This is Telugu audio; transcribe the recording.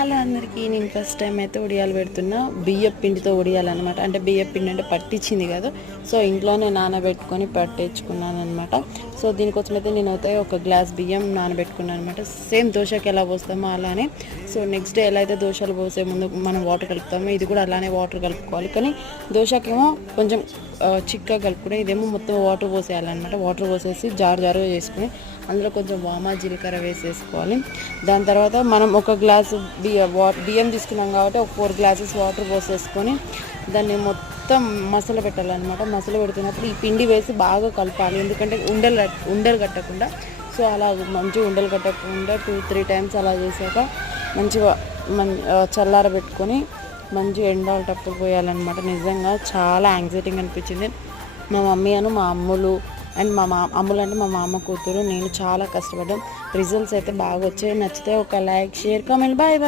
హలో అందరికీ, నేను ఫస్ట్ టైం అయితే వడియాలు పెడుతున్నా. బియ్యం పిండితో వడియాలన్నమాట. అంటే బియ్యం పిండి అంటే పట్టించింది కదా, సో ఇంట్లోనే నానబెట్టుకొని పట్టించుకున్నాను అనమాట. సో దీనికోసం అయితే నేనైతే ఒక గ్లాస్ బియ్యం నానబెట్టుకున్నాను అనమాట. సేమ్ దోశకి ఎలా పోస్తామో అలానే. సో నెక్స్ట్ డే ఎలా అయితే దోశలు పోసే ముందు మనం వాటర్ కలుపుతామో ఇది కూడా అలానే వాటర్ కలుపుకోవాలి. కానీ దోశకేమో కొంచెం చిక్కగా కలుపుకుని, ఇదేమో మొత్తం వాటర్ పోసేయాలన్నమాట. వాటర్ పోసేసి జారుగా చేసుకుని అందులో కొంచెం వామ జీలకర్ర వేసేసుకోవాలి. దాని తర్వాత మనం ఒక గ్లాసు బియ్యం తీసుకున్నాం కాబట్టి ఒక 4 గ్లాసెస్ వాటర్ పోసేసుకొని దాన్ని మొత్తం మసల పెట్టాలన్నమాట. మసల పెడుతున్నప్పుడు ఈ పిండి వేసి బాగా కలపాలి, ఎందుకంటే ఉండలు కట్టకుండా. సో అలా మంచిగా ఉండలు కట్టకుండా 2-3 టైమ్స్ అలా చేశాక మంచిగా చల్లారబెట్టుకొని మంచిగా ఎండాటప్పుడు పోయాలన్నమాట. నిజంగా చాలా యాంగ్జైటీగా అనిపించింది. మా మమ్మీ మా అమ్ములు అండ్ అమ్ములు అంటే మా మామ కూతురు, నేను చాలా కష్టపడ్డాం. రిజల్ట్స్ అయితే బాగా వచ్చాయి. నచ్చితే ఒక like, share, comment. Bye bye.